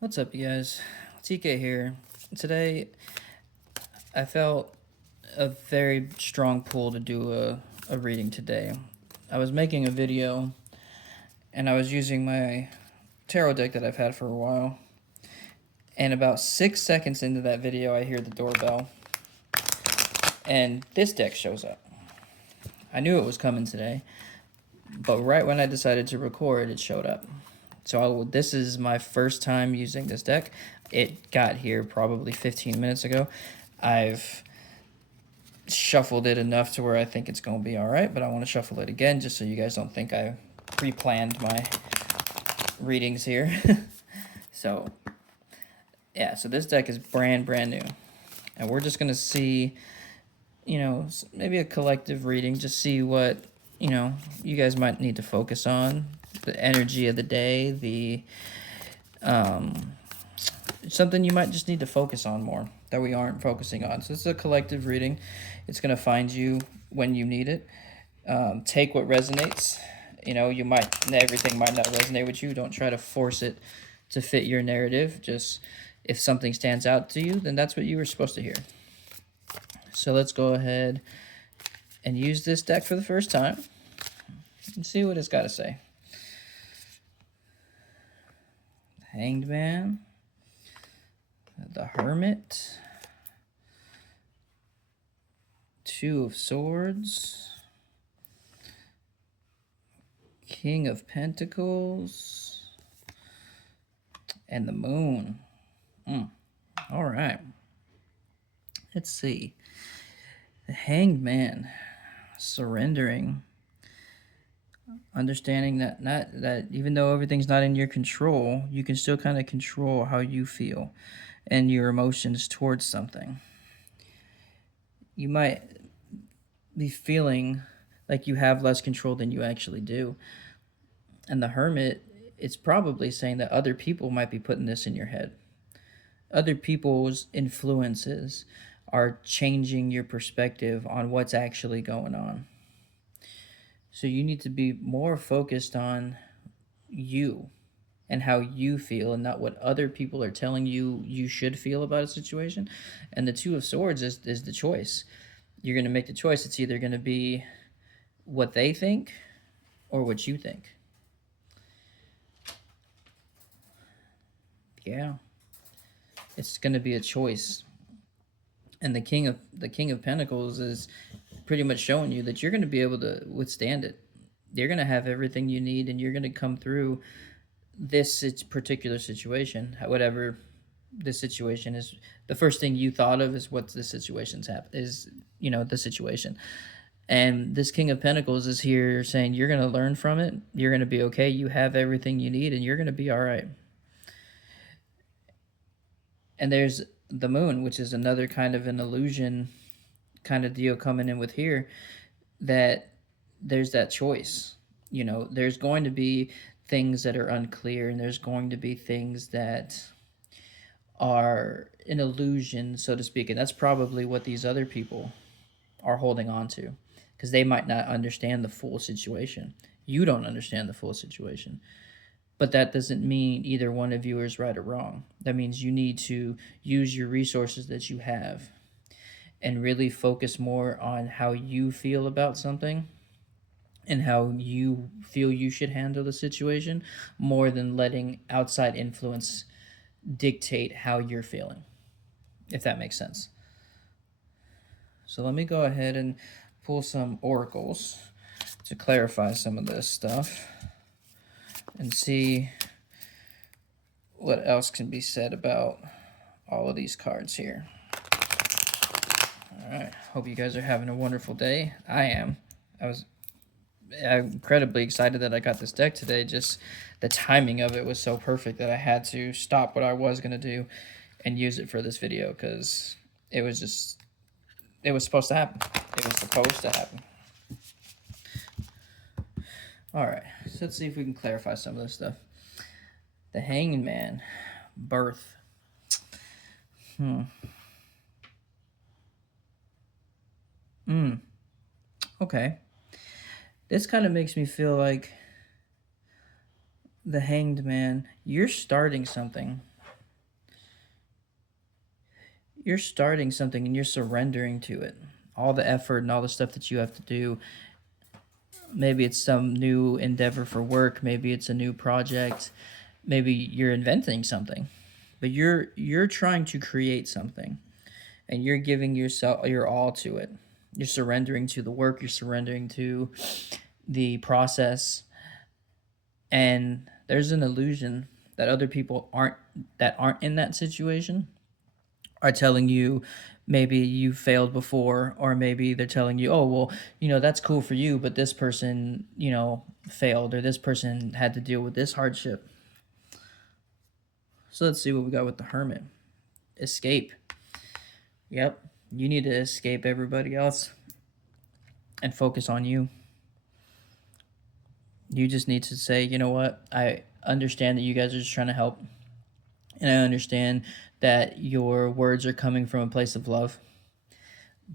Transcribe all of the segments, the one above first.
What's up, you guys? TK here. Today, I felt a very strong pull to do a reading today. I was making a video and I was using my tarot deck that I've had for a while. And about 6 seconds into that video, I hear the doorbell. And this deck shows up. I knew it was coming today, but right when I decided to record, it showed up. So this is my first time using this deck. It got here probably 15 minutes ago. I've shuffled it enough to where I think it's going to be all right, but I want to shuffle it again just so you guys don't think I pre-planned my readings here. So, yeah, so this deck is brand new. And we're just going to see, maybe a collective reading, just see what, you guys might need to focus on. The energy of the day, something you might just need to focus on more that we aren't focusing on. So it's a collective reading. It's going to find you when you need it. Take what resonates. Everything might not resonate with you. Don't try to force it to fit your narrative. Just if something stands out to you, then that's what you were supposed to hear. So let's go ahead and use this deck for the first time and see what it's got to say. Hanged Man, the Hermit, Two of Swords, King of Pentacles, and the Moon. All right. Let's see. The Hanged Man, surrendering, understanding that even though everything's not in your control, you can still kind of control how you feel and your emotions towards something. You might be feeling like you have less control than you actually do. And the Hermit, it's probably saying that other people might be putting this in your head. Other people's influences are changing your perspective on what's actually going on. So you need to be more focused on you and how you feel and not what other people are telling you you should feel about a situation. And the Two of Swords is the choice. You're going to make the choice. It's either going to be what they think or what you think. Yeah. It's going to be a choice. And the King of Pentacles is pretty much showing you that you're going to be able to withstand it. You're going to have everything you need and you're going to come through this particular situation, whatever the situation is. The first thing you thought of is what the situation's the situation. And this King of Pentacles is here saying you're going to learn from it. You're going to be okay. You have everything you need and you're going to be all right. And there's the Moon, which is another kind of an illusion kind of deal coming in with here, that there's that choice. There's going to be things that are unclear and there's going to be things that are an illusion, so to speak. And that's probably what these other people are holding on to because they might not understand the full situation. You don't understand the full situation. But that doesn't mean either one of you is right or wrong. That means you need to use your resources that you have and really focus more on how you feel about something and how you feel you should handle the situation more than letting outside influence dictate how you're feeling, if that makes sense. So let me go ahead and pull some oracles to clarify some of this stuff and see what else can be said about all of these cards here. All right, hope you guys are having a wonderful day. I am. I'm incredibly excited that I got this deck today. Just the timing of it was so perfect that I had to stop what I was going to do and use it for this video because it was supposed to happen. It was supposed to happen. All right, so let's see if we can clarify some of this stuff. The Hanged Man, birth. Okay. This kind of makes me feel like the Hanged Man, you're starting something. you're starting something and you're surrendering to it. All the effort and all the stuff that you have to do. Maybe it's some new endeavor for work, maybe it's a new project, maybe you're inventing something, but you're trying to create something and you're giving yourself your all to it. You're surrendering to the work, you're surrendering to the process, and there's an illusion that other people aren't in that situation are telling you maybe you failed before, or maybe they're telling you, oh well, that's cool for you, but this person, failed, or this person had to deal with this hardship. So let's see what we got with the Hermit. Escape. Yep, you need to escape everybody else and focus on you. You just need to say, you know what, I understand that you guys are just trying to help, and I understand that your words are coming from a place of love,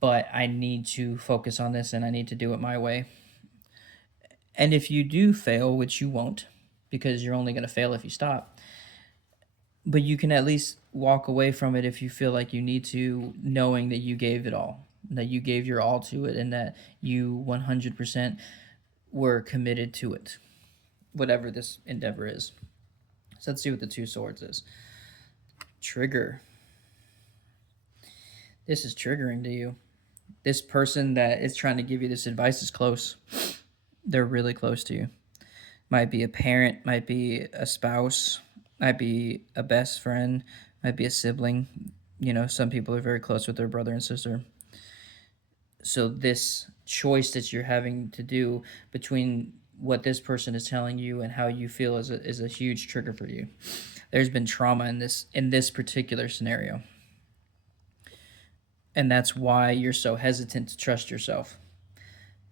but I need to focus on this and I need to do it my way. And if you do fail, which you won't, because you're only going to fail if you stop, but you can at least walk away from it if you feel like you need to, knowing that you gave it all, that you gave your all to it, and that you 100% were committed to it, whatever this endeavor is. So let's see what the Two Swords is. Trigger. This is triggering to you. This person that is trying to give you this advice is close. They're really close to you. Might be a parent, might be a spouse, might be a best friend, might be a sibling. Some people are very close with their brother and sister. So this choice that you're having to do between what this person is telling you and how you feel is a huge trigger for you. There's been trauma in this particular scenario. And that's why you're so hesitant to trust yourself,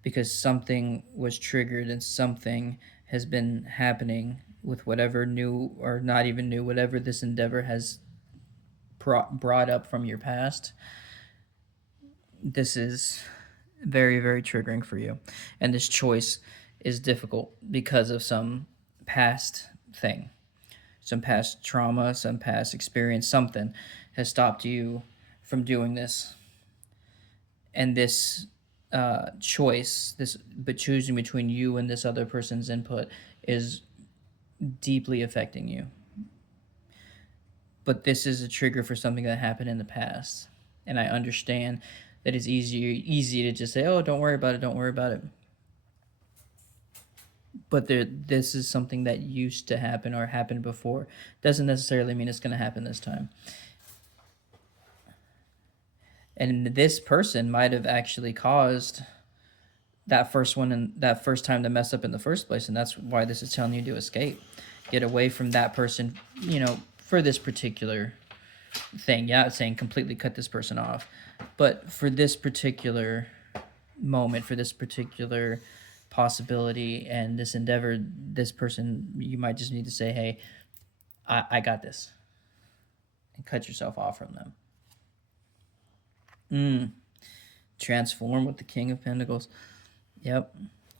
because something was triggered and something has been happening with whatever new, or not even new, whatever this endeavor has brought up from your past. This is very, very triggering for you. And this choice is difficult because of some past thing, some past trauma, some past experience, something has stopped you from doing this. And this choice, but choosing between you and this other person's input, is deeply affecting you. But this is a trigger for something that happened in the past. And I understand that it's easy to just say, oh, don't worry about it, don't worry about it. But this is something that used to happen or happened before. Doesn't necessarily mean it's going to happen this time. And this person might have actually caused that first one and that first time to mess up in the first place, and that's why this is telling you to escape, get away from that person, for this particular thing. Yeah, it's saying completely cut this person off, but for this particular moment, for this particular possibility and this endeavor, this person, you might just need to say, hey, I got this, and cut yourself off from them. Transform with the King of Pentacles. Yep.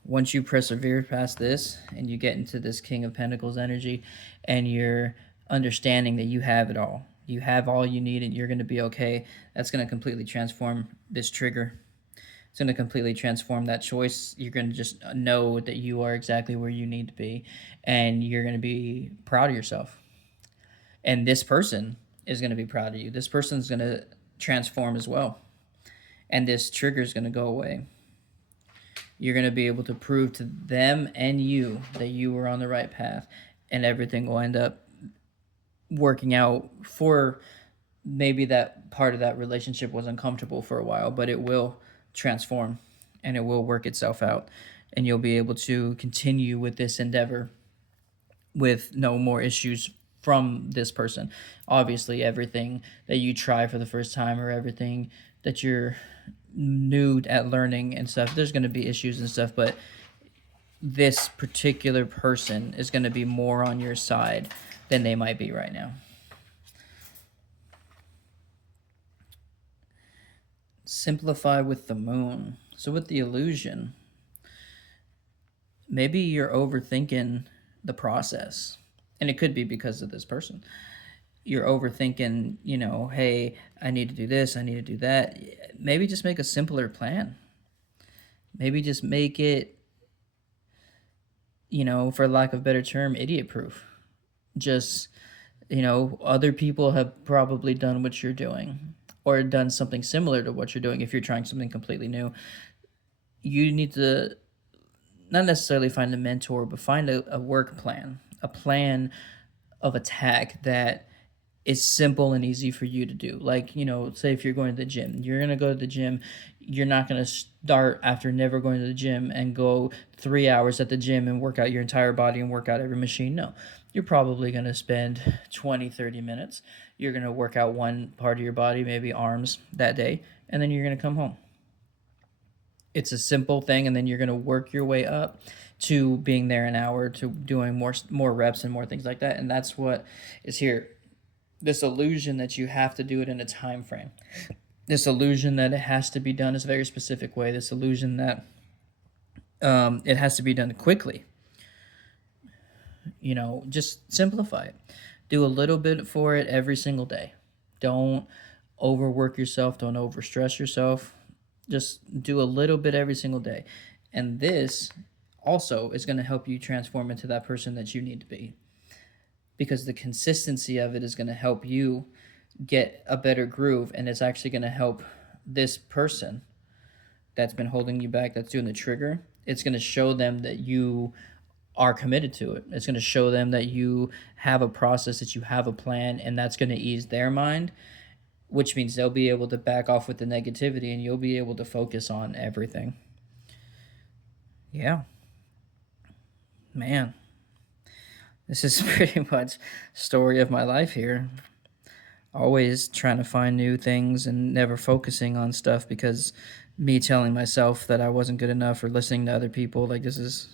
Once you persevere past this and you get into this King of Pentacles energy, and you're understanding that you have it all, you have all you need, and you're going to be okay, that's going to completely transform this trigger. It's going to completely transform that choice. You're going to just know that you are exactly where you need to be, and you're going to be proud of yourself. And this person is going to be proud of you. This person's going to transform as well. And this trigger is going to go away. You're going to be able to prove to them and you that you were on the right path, and everything will end up working out. For maybe that part of that relationship was uncomfortable for a while, but it will transform and it will work itself out, and you'll be able to continue with this endeavor with no more issues from this person. Obviously, everything that you try for the first time, or everything that you're new at learning and stuff, there's going to be issues and stuff, but this particular person is going to be more on your side than they might be right now. Simplify with the Moon. So with the illusion, maybe you're overthinking the process, and it could be because of this person. you're overthinking, hey, I need to do this, I need to do that. Maybe just make a simpler plan. Maybe just make it, for lack of a better term, idiot proof. Just, other people have probably done what you're doing or done something similar to what you're doing. If you're trying something completely new, you need to not necessarily find a mentor, but find a work plan, a plan of attack that is simple and easy for you to do. Like, say if you're going to the gym, you're going to go to the gym. You're not going to start after never going to the gym and go 3 hours at the gym and work out your entire body and work out every machine. No, you're probably going to spend 20, 30 minutes. You're going to work out one part of your body, maybe arms that day, and then you're going to come home. It's a simple thing, and then you're going to work your way up to being there an hour, to doing more reps and more things like that. And that's what is here. This illusion that you have to do it in a time frame, this illusion that it has to be done a very specific way, this illusion that it has to be done quickly. Just simplify it. Do a little bit for it every single day. Don't overwork yourself. Don't overstress yourself. Just do a little bit every single day. And this also is going to help you transform into that person that you need to be, because the consistency of it is going to help you get a better groove, and it's actually going to help this person that's been holding you back, that's doing the trigger. It's going to show them that you are committed to it. It's going to show them that you have a process, that you have a plan, and that's going to ease their mind, which means they'll be able to back off with the negativity and you'll be able to focus on everything. Yeah. Man, this is pretty much story of my life here. Always trying to find new things and never focusing on stuff because me telling myself that I wasn't good enough or listening to other people, like, this is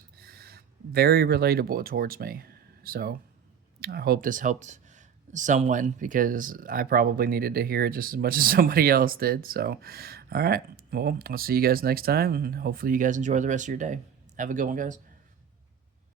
very relatable towards me. So I hope this helped someone, because I probably needed to hear it just as much as somebody else did. So, all right. Well, I'll see you guys next time, and hopefully you guys enjoy the rest of your day. Have a good one, guys.